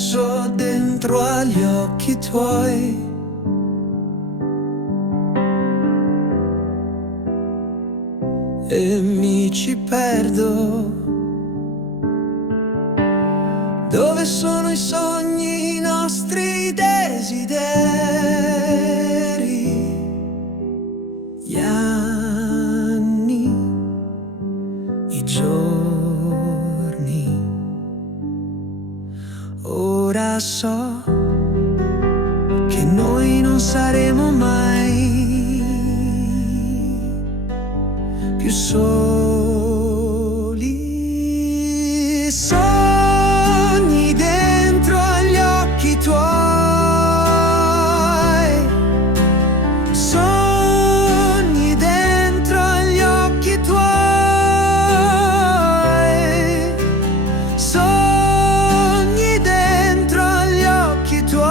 perso dentro agli occhi tuoi. E mi ci perdo. Dove sono i sogni, i nostri desideri? Gli anni, i giorni. Ora so che noi non saremo mai più soli. Sogni dentro agli occhi tuoi. Sogni dentro agli occhi tuoi. Sogni dentro agli occhi tuoi.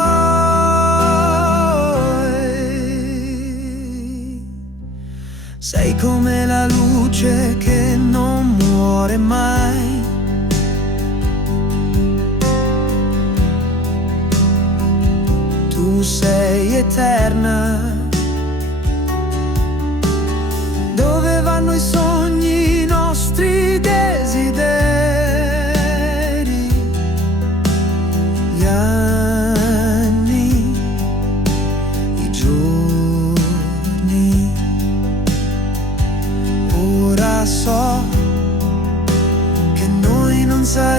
Sei come la luce che non muore mai. Tu sei eterna. Dove vanno i sogni, i nostri desideri? Gli anni, i giorni. Ora so che noi non saremo